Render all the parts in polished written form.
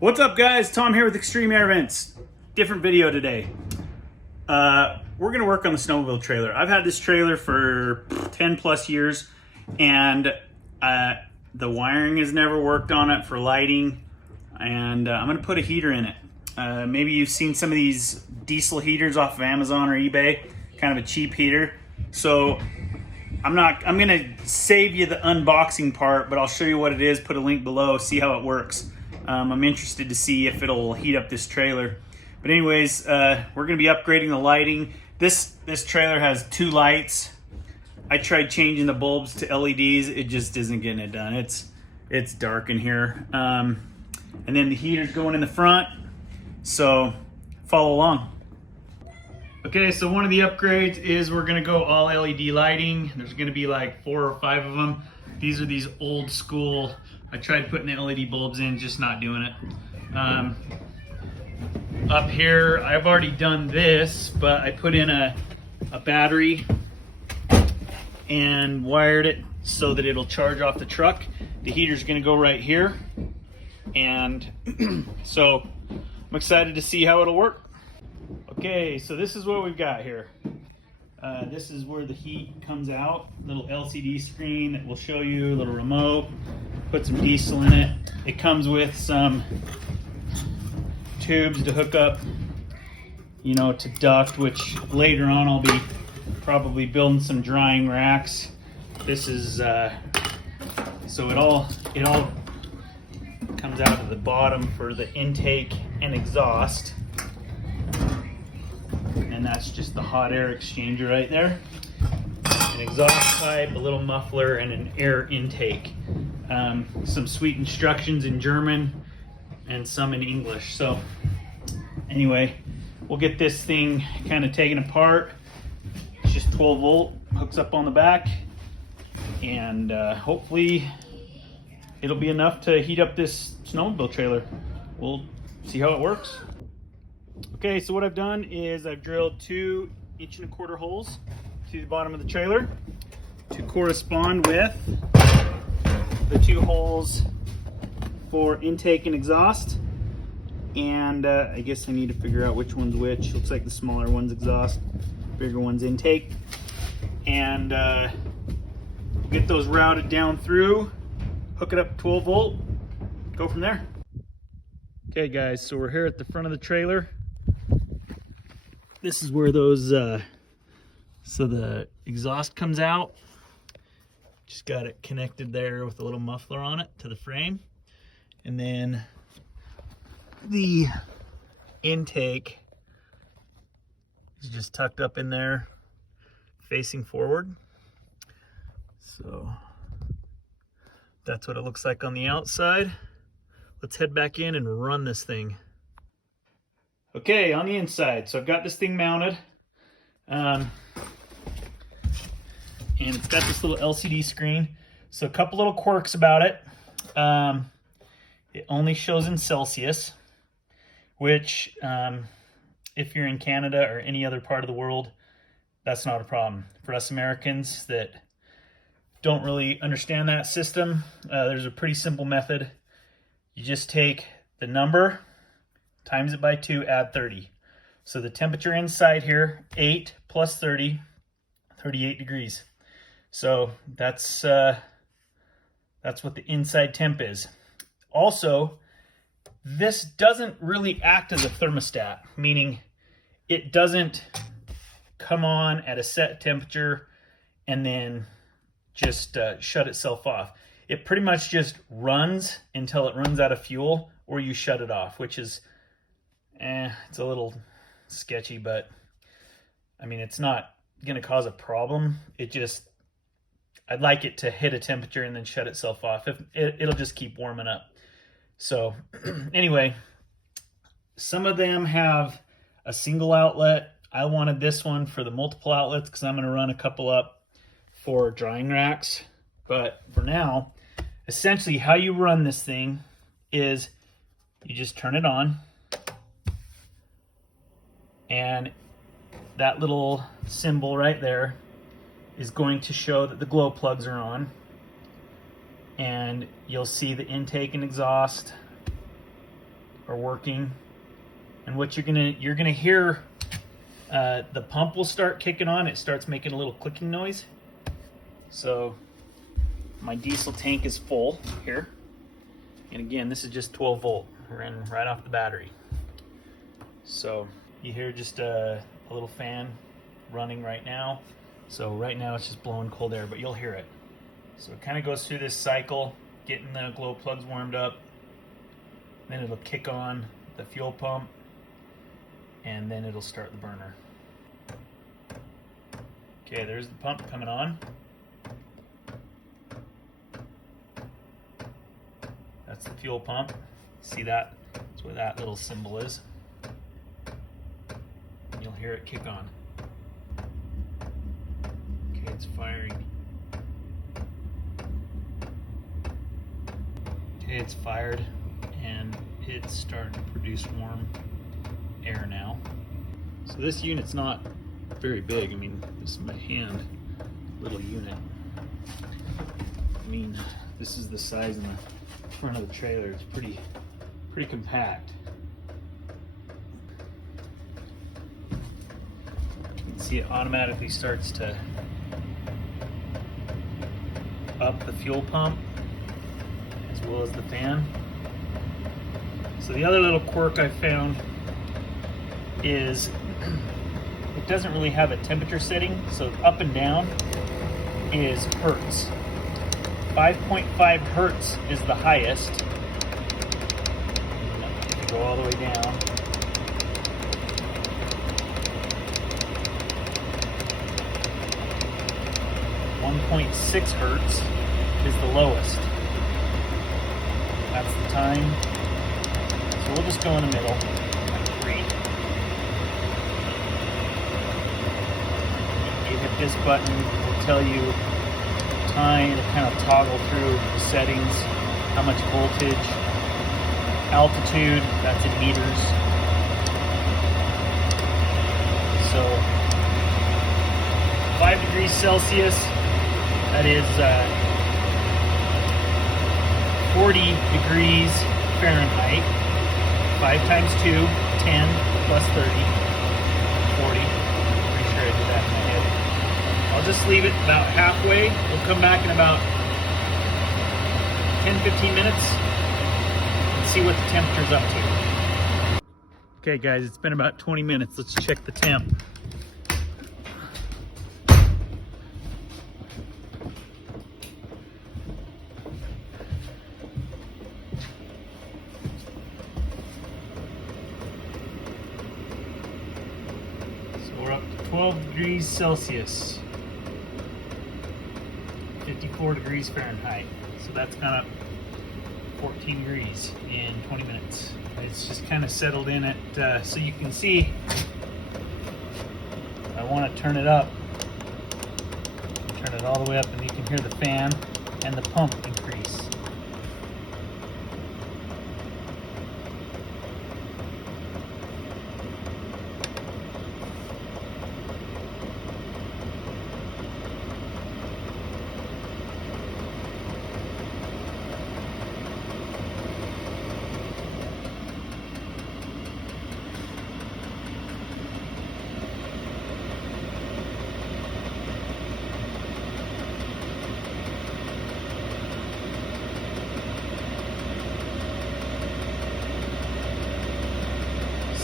What's up, guys? Tom here with Extreme Air Vents. Different video today. We're gonna work on the Snowmobile trailer. I've had this trailer for 10 plus years, and the wiring has never worked on it for lighting, and I'm gonna put a heater in it. Maybe you've seen some of these diesel heaters off of Amazon or eBay, kind of a cheap heater. So I'm gonna save you the unboxing part, but I'll show you what it is, put a link below, see how it works. I'm interested to see if it'll heat up this trailer. But anyways, we're gonna be upgrading the lighting. This trailer has 2 lights. I tried changing the bulbs to LEDs. It just isn't getting it done. It's dark in here. And then the heater's going in the front. So follow along. Okay, so one of the upgrades is we're gonna go all LED lighting. There's gonna be like 4 or 5 of them. These are these old school. I tried putting the LED bulbs in, just not doing it. Up here, I've already done this, but I put in a battery and wired it so that it'll charge off the truck. The heater's gonna go right here. And so I'm excited to see how it'll work. Okay, so this is what we've got here. This is where the heat comes out. Little LCD screen that will show you, a little remote. Put some diesel in it. It comes with some tubes to hook up, to duct, which later on I'll be probably building some drying racks. This is, so it all comes out of the bottom for the intake and exhaust. And that's just the hot air exchanger right there. An exhaust pipe, a little muffler, and an air intake. Some sweet instructions in German and some in English. So anyway, we'll get this thing kind of taken apart. It's just 12 volt, hooks up on the back, and hopefully it'll be enough to heat up this snowmobile trailer. We'll see how it works. Okay, so what I've done is I've drilled 2 1.25 inch holes to the bottom of the trailer to correspond with the 2 holes for intake and exhaust. And I guess I need to figure out which one's which. Looks like the smaller one's exhaust, bigger one's intake. And get those routed down through, hook it up 12 volt, go from there. Okay guys, so we're here at the front of the trailer. This is where those, so the exhaust comes out. Just got it connected there with a little muffler on it to the frame. And then the intake is just tucked up in there, facing forward. So that's what it looks like on the outside. Let's head back in and run this thing. Okay, on the inside, so I've got this thing mounted. And it's got this little LCD screen. So a couple little quirks about it. It only shows in Celsius, which if you're in Canada or any other part of the world, that's not a problem. For us Americans that don't really understand that system, there's a pretty simple method. You just take the number, times it by 2, add 30. So the temperature inside here, 8 plus 30, 38 degrees. So that's what the inside temp is. Also, this doesn't really act as a thermostat, meaning it doesn't come on at a set temperature and then just shut itself off. It pretty much just runs until it runs out of fuel or you shut it off, which is, it's a little sketchy, but I mean, it's not going to cause a problem. I'd like it to hit a temperature and then shut itself off. It'll just keep warming up. So anyway, some of them have a single outlet. I wanted this one for the multiple outlets because I'm going to run a couple up for drying racks. But for now, essentially how you run this thing is you just turn it on, and that little symbol right there is going to show that the glow plugs are on, and you'll see the intake and exhaust are working. And what you're gonna hear, the pump will start kicking on. It starts making a little clicking noise. So my diesel tank is full here. And again, this is just 12 volt, running right off the battery. So you hear just a little fan running right now. So right now it's just blowing cold air, but you'll hear it. So it kind of goes through this cycle, getting the glow plugs warmed up. Then it'll kick on the fuel pump, and then it'll start the burner. Okay, there's the pump coming on. That's the fuel pump. See that? That's where that little symbol is. And you'll hear it kick on. Okay, it's firing. Okay, it's fired, and it's starting to produce warm air now. So this unit's not very big. I mean, this is my hand little unit. I mean, this is the size in the front of the trailer. It's pretty compact. You can see it automatically starts to up the fuel pump as well as the fan. So the other little quirk I found is it doesn't really have a temperature setting, so up and down is hertz. 5.5 hertz is the highest. If you go all the way down, .6 hertz is the lowest. That's the time. So we'll just go in the middle, like 3. You hit this button, will tell you time to kind of toggle through the settings, how much voltage, altitude, that's in meters. So 5 degrees Celsius, that is 40 degrees Fahrenheit. 5 times 2, 10 plus 30, 40. Pretty sure I did that in my head. I'll just leave it about halfway. We'll come back in about 10-15 minutes and see what the temperature's up to. Okay guys, it's been about 20 minutes. Let's check the temp. We're up to 12 degrees Celsius, 54 degrees Fahrenheit. So that's gone up 14 degrees in 20 minutes. It's just kind of settled in at, so you can see, I want to turn it up. Turn it all the way up and you can hear the fan and the pump increase.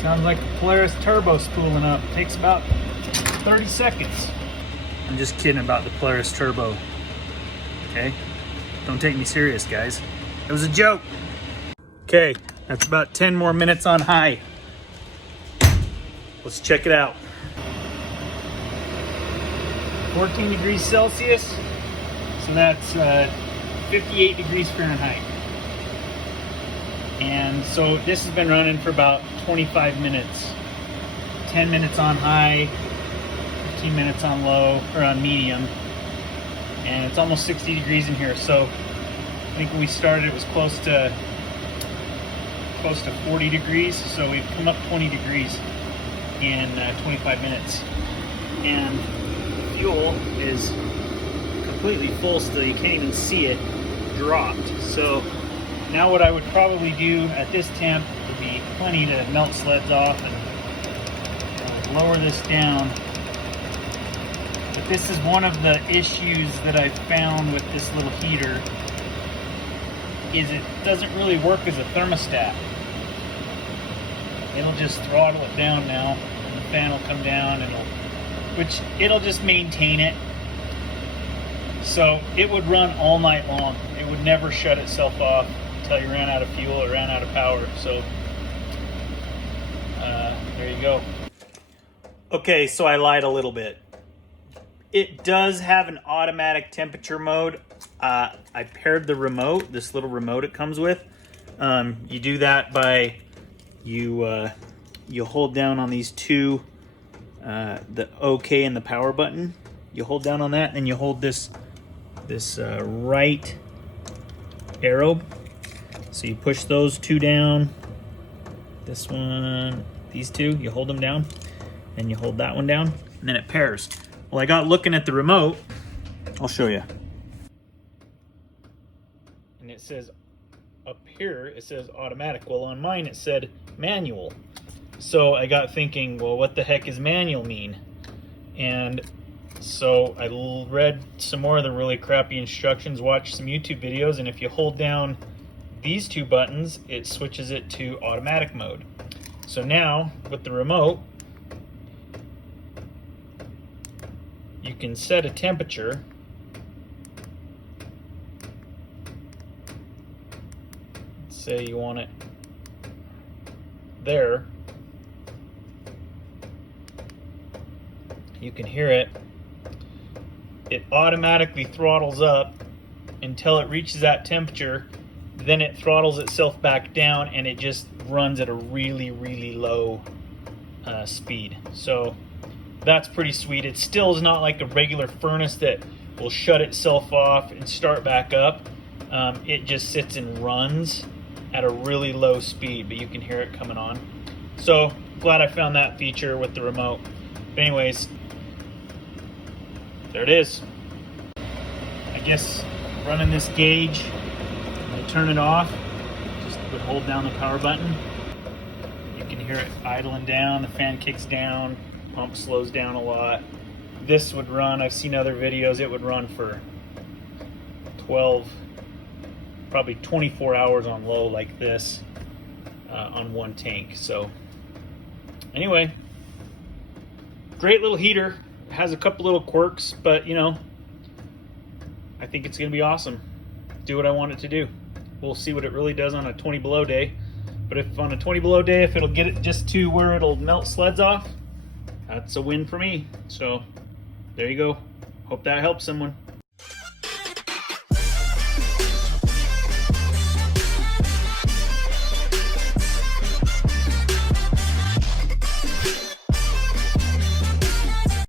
Sounds like the Polaris turbo spooling up. Takes about 30 seconds. I'm just kidding about the Polaris turbo. Okay? Don't take me serious, guys. It was a joke. Okay, that's about 10 more minutes on high. Let's check it out. 14 degrees Celsius. So that's 58 degrees Fahrenheit. And so this has been running for about 25 minutes. 10 minutes on high, 15 minutes on low, or on medium. And it's almost 60 degrees in here. So I think when we started it was close to 40 degrees. So we've come up 20 degrees in 25 minutes. And fuel is completely full still. You can't even see it dropped. So Now what I would probably do at this temp would be plenty to melt sleds off, and lower this down. But this is one of the issues that I've found with this little heater, is it doesn't really work as a thermostat. It'll just throttle it down now, and the fan will come down, and it'll just maintain it. So it would run all night long. It would never shut itself off until you ran out of fuel or ran out of power. So there you go. Okay, so I lied a little bit. It does have an automatic temperature mode. I paired the remote, this little remote it comes with. You do that by you hold down on these two, the OK and the power button. You hold down on that, and you hold this right arrow. So you push those two down. This one, these two, you hold them down, and you hold that one down, and then it pairs. Well, I got looking at the remote. I'll show you. And it says up here, it says automatic. Well, on mine it said manual. So I got thinking, well, what the heck does manual mean? And so I read some more of the really crappy instructions, watched some YouTube videos, and if you hold down these two buttons, it switches it to automatic mode. So now, with the remote, you can set a temperature. Say you want it there. You can hear it. It automatically throttles up until it reaches that temperature. Then it throttles itself back down, and it just runs at a really, really low speed. So that's pretty sweet. It still is not like a regular furnace that will shut itself off and start back up. It just sits and runs at a really low speed, but you can hear it coming on. So glad I found that feature with the remote. But anyways, there it is. I guess running this gauge, I turn it off, just would hold down the power button. You can hear it idling down, the fan kicks down, pump slows down a lot. This would run, I've seen other videos, it would run for 12, probably 24 hours on low like this on one tank. So anyway, great little heater. It has a couple little quirks, but you know, I think it's gonna be awesome. Do what I want it to do. We'll see what it really does on a 20 below day. But if on a 20 below day, if it'll get it just to where it'll melt sleds off, that's a win for me. So there you go. Hope that helps someone.